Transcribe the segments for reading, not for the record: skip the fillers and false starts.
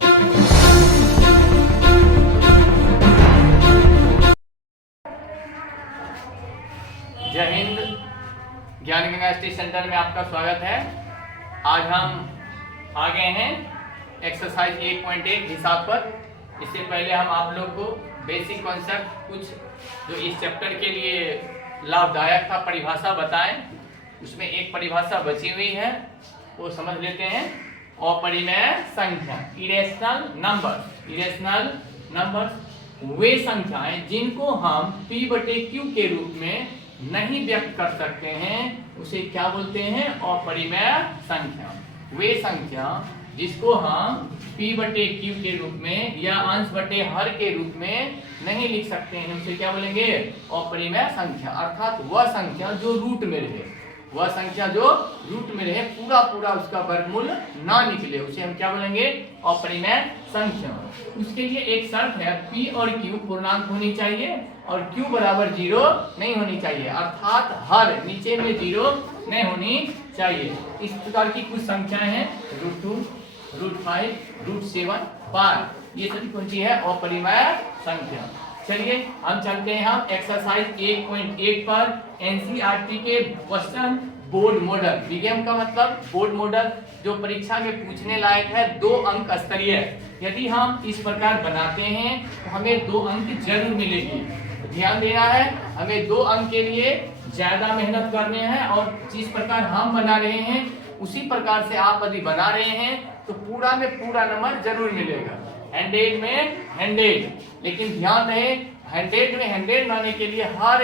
जय हिंद। ज्ञान Ganga study centre में आपका स्वागत है। आज हम आ गए हैं एक्सरसाइज 1.1 हिसाब पर। इससे पहले हम आप लोग को बेसिक कॉन्सेप्ट कुछ जो इस चैप्टर के लिए लाभदायक था परिभाषा बताएं। उसमें एक परिभाषा बची हुई है, वो समझ लेते हैं। अपरिमेय संख्या, इरेशनल नंबर। इरेशनल नंबर वे संख्याएं जिनको हम p/q के रूप में नहीं व्यक्त कर सकते हैं, उसे क्या बोलते हैं? अपरिमेय संख्या। वे संख्या जिसको हम p/q के रूप में या अंश बटे हर के रूप में नहीं लिख सकते हैं, उसे क्या बोलेंगे? अपरिमेय संख्या। अर्थात वह संख्या जो रूट में रहे, वह संख्या जो रूट में रहे, पूरा पूरा उसका वर्गमूल ना निकले, उसे हम क्या बोलेंगे? अपरिमेय संख्या। उसके लिए एक शर्त है, p और q पूर्णांक होनी चाहिए और q बराबर 0 नहीं होनी चाहिए। अर्थात हर नीचे में 0 नहीं होनी चाहिए। इस प्रकार की कुछ संख्याएं हैं, √2, √5, √7, पार। ये सभी कौन सी है? अपरिमेय संख्या। चलिए हम चलते हैं हम एक्सरसाइज 1.1 पर। एनसीईआरटी के क्वेश्चन बोर्ड मॉडल, बीएम का मतलब बोर्ड मॉडल, जो परीक्षा में पूछने लायक है, 2 अंक स्तरीय। यदि हम इस प्रकार बनाते हैं तो हमें 2 अंक जरूर मिलेगी। ध्यान देना है, हमें 2 अंक के लिए ज्यादा मेहनत करने हैं और जिस प्रकार हम बना रहे हैं उसी प्रकार से आप यदि बना रहे हैं तो पूरा में पूरा नंबर जरूर मिलेगा। 100 में 100, लेकिन ध्यान रहे 100 में 100 लाने के लिए हर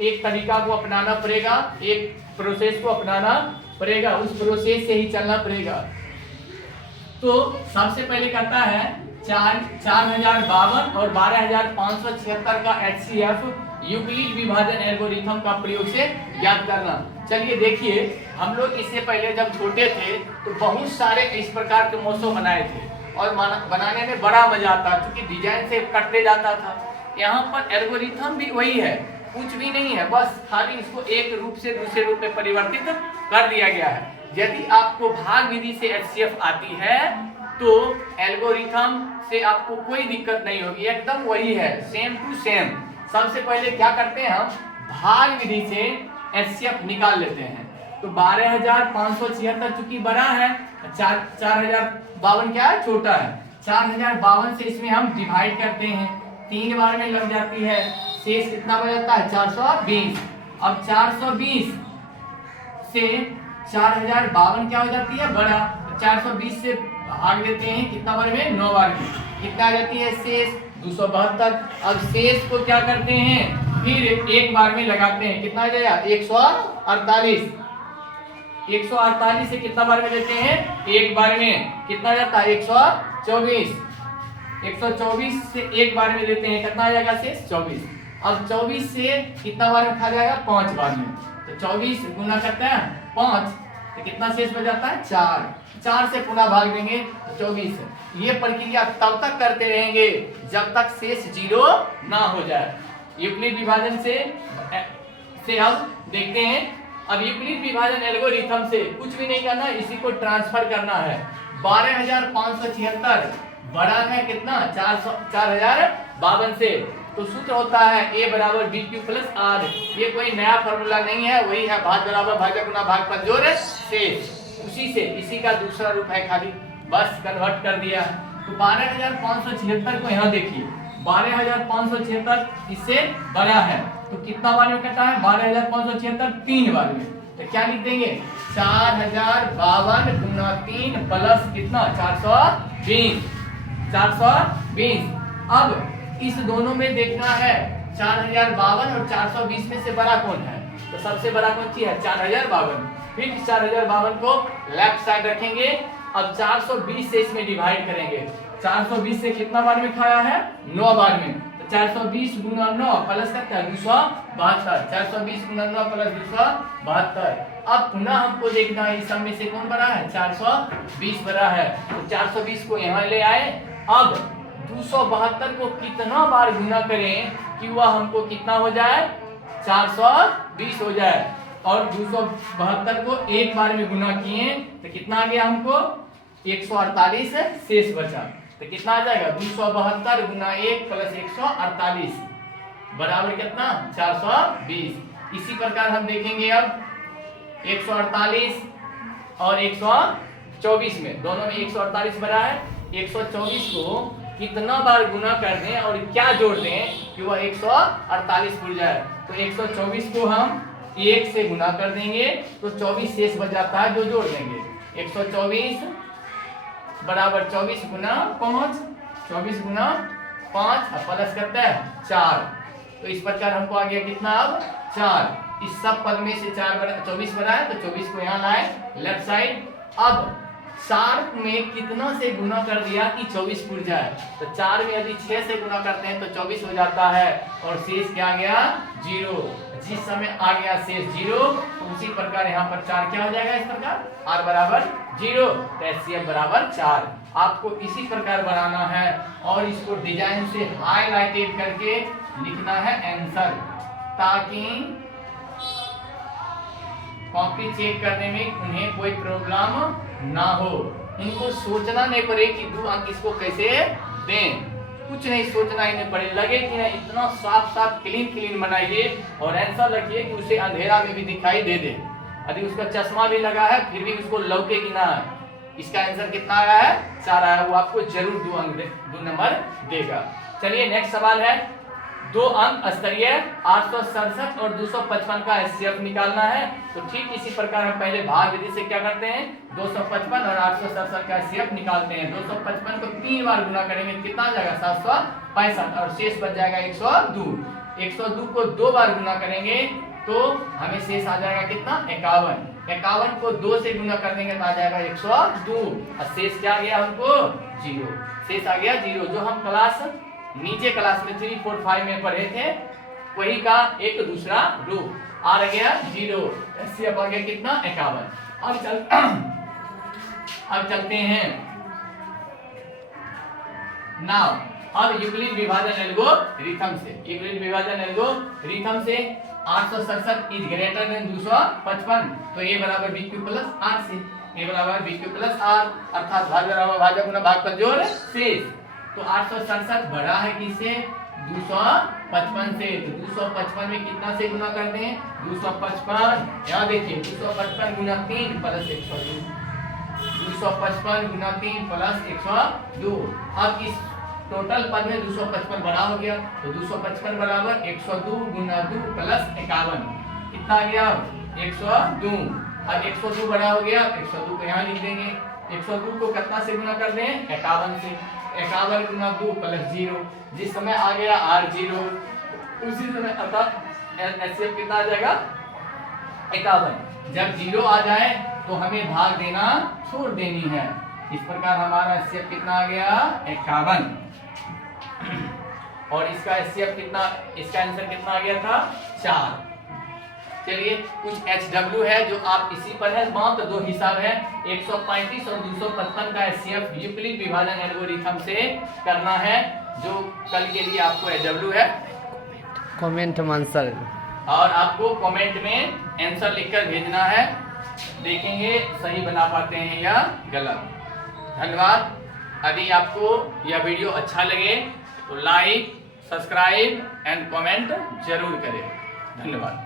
एक तरीका को अपनाना पड़ेगा, एक प्रोसेस को अपनाना पड़ेगा, उस प्रोसेस से ही चलना पड़ेगा। तो सबसे पहले करता है 4052 और 12576 का HCF यूक्लिड विभाजन एल्गोरिथम का प्रयोग से ज्ञात करना। चलिए देखिए, हम लोग इससे पहले जब छोटे थे तो बहुत सारे इस प्रकार के मौसम बनाए थे और बनाने में बड़ा मजा आता, क्योंकि डिजाइन से कटते जाता था। यहाँ पर एल्गोरिथम भी वही है, कुछ भी नहीं है, बस खाली इसको एक रूप से दूसरे रूप में परिवर्तित कर दिया गया है। यदि आपको भाग विधि से HCF आती है तो एल्गोरिथम से आपको कोई दिक्कत नहीं होगी, एकदम वही है, सेम टू सेम। सबसे पहले क्या करते हैं, हम भाग विधि से HCF निकाल लेते हैं। तो 12576 चूंकि बड़ा है, 4052 क्या है? छोटा है। 4052 से इसमें हम डिवाइड करते हैं, 3 बार में लग जाती है, शेष कितना बच जाता है? 420। अब 420 से 4052 क्या हो जाती है? बड़ा। 420 से भाग देते हैं कितना बार में? 9 बार में। कितना आ जाती है शेष? 272। अब शेष को क्या करते हैं? फिर एक बार में लगाते हैं, कितना आ जाएगा? 148। 148 से कितना बार में देते हैं? एक बार में। कितना जाता है? 124। 124 से एक बार में देते हैं, कितना आ जाएगा शेष? 24। अब 24 से कितना बार में खा जाएगा? 5 बार में। तो 24 गुना करते हैं 5, तो कितना शेष बच जाता है? 4। 4 से पुनः भाग देंगे तो 24। ये प्रक्रिया तब तक करते रहेंगे जब तक शेष 0 ना हो जाए। यूक्लिड विभाजन से हम देखते हैं। अब यूक्लिड विभाजन एल्गोरिथम से कुछ भी नहीं करना, इसी को ट्रांसफर करना है। 12576 बड़ा है कितना? 4052 से। तो सूत्र होता है A बराबर BQ प्लस R। ये कोई नया फॉर्मूला नहीं है, वही है भाग बराबर भाज्य गुना भागफल जोड़ शेष। उसी से, इसी का दूसरा रूप है, खाली बस कन्वर्ट कर दिया। तो 12576 को यहाँ देखिए, 12576 इससे बड़ा है, तो कितना बार में कटा है? 12576 3 बार में। तो क्या लिख देंगे? 4052 गुना 3 प्लस कितना? 420। 420। अब इस दोनों में देखना है 4052 और 420 में से बड़ा कौन है? तो सबसे बड़ा कौन सी है? 4052। फिर 4052 को लेफ्ट साइड रखेंगे। अब 420 से इसमें डिवाइड करेंगे। 420 से कितना बार में खाया है? 9 बार में। तो 420 गुना 9 प्लस करता है 272। 420 गुना 9 प्लस 272। अब पुनः हमको देखना है इस सब में से कौन बड़ा है? 420 बड़ा है। तो 420 को यहाँ ले आए। अब 272 को कितना बार गुना करें कि वह हमको कितना हो जाए? 420 हो जाए। और 272 को एक बार में गुना किए तो कितना आ गया हमको? 148 शेष बचा, तो कितना आ जाएगा 272 गुना 1 प्लस 148 बराबर कितना 420। इसी प्रकार हम देखेंगे अब 148 और 124 में, दोनों में 148 बड़ा है, 124 को कितना बार गुना कर दें और क्या जोड़ दें कि वह 148 भूल जाए। तो 124 को हम 1 से गुना कर देंगे तो 24 शेष बच जाता है जो जोड़ देंगे। 124 बराबर 24 गुना 5, 24 गुना 5 प्लस करता है 4। तो इस प्रकार हमको आ गया कितना अब 4। इस सब पद में से 24 बना है तो 24 को यहाँ लाए लेफ्ट साइड। अब 4 में कितना से गुना कर दिया कि 24 पूर जाए, तो 4 में यदि 6 से गुना करते हैं तो 24 हो जाता है और शेष क्या आ गया 0। जिस समय आ गया शेष 0 तो उसी प्रकार यहाँ पर 4 क्या हो जाएगा इस प्रकार r बराबर 0, तो HCF बराबर 4। आपको इसी प्रकार बनाना है और इसको डिजाइन से हाईलाइटेड करके लिखना है आंसर, ताकि कॉपी चेक करने में उन्हें कोई प्रॉब्लम ना हो, इनको सोचना नहीं पड़े कि 2 अंक इसको कैसे दें, कुछ नहीं सोचना ही नहीं पड़े, लगे कि नहीं इतना साफ साफ क्लीन बनाइए और आंसर रखिए कि उसे अंधेरा में भी दिखाई दे दे। यदि उसका चश्मा भी लगा है फिर भी उसको लौके कि ना। इसका आंसर कितना आया है 4 आया, वो आपको जरूर 2 नंबर देगा। चलिए नेक्स्ट सवाल है, 2 अंक स्तरीय 867 और 255 का HCF निकालना है। तो ठीक इसी प्रकार हम पहले भाग विधि से क्या करते हैं 255 और 867 का HCF निकालते हैं। 255 को 3 बार गुना करेंगे कितना आ जाएगा 765 और शेष बच जाएगा 102। 102 को 2 बार गुना करेंगे तो हमें शेष आ जाएगा कितना 51। 51 को 2 से गुना कर देंगे तो आ जाएगा 102 और शेष क्या आ गया हमको 0। शेष आ गया 0, जो हम नीचे क्लास में 3, 4, 5 में पढ़े थे वही का एक दूसरा रूप आ गया 0। HCF आ गया कितना 51। अब चलते हैं नाउ अब यूक्लिड विभाजन एल्गोरिथम से। यूक्लिड विभाजन एल्गोरिथम से 867 इज ग्रेटर देन 255, तो a बराबर bq प्लस r से, a बराबर bq प्लस r, अर्थात भाग बराबर भाजक गुना भागफल जोड़ शेष। तो 867 बड़ा है किससे 255 से, तो 255 में कितना से गुना कर दें 255, यहाँ देखिए 255 गुना 3 प्लस 102, 255 गुना 3 प्लस 102। अब इस टोटल पद में 255 बड़ा हो गया तो 255 बराबर 102 गुना 2 प्लस 51 कितना आ गया 102। अब 102 बड़ा हो गया 102 को यहाँ लिख देंगे। 102 को कितना से गुना कर दें 51 से, 51 गुना 2 प्लस 0। जिस समय आ गया r0 उसी समय अर्थात HCF कितना आ जाएगा 51। जब 0 आ जाए तो हमें भाग देना छोड़ देनी है। इस प्रकार हमारा HCF कितना आ गया 51 और इसका HCF कितना, इसका आंसर कितना आ गया था 4। चलिए कुछ HW है जो आप इसी पर है, मात्र 2 हिसाब है 135 और 255 का HCF यूक्लिड विभाजन एल्गोरिथम से करना है, जो कल के लिए आपको HW है कमेंट में आंसर, और आपको कमेंट में आंसर लिखकर भेजना है, देखेंगे सही बना पाते हैं या गलत। धन्यवाद। यदि आपको यह वीडियो अच्छा लगे तो लाइक, सब्सक्राइब एंड कमेंट जरूर करें। धन्यवाद।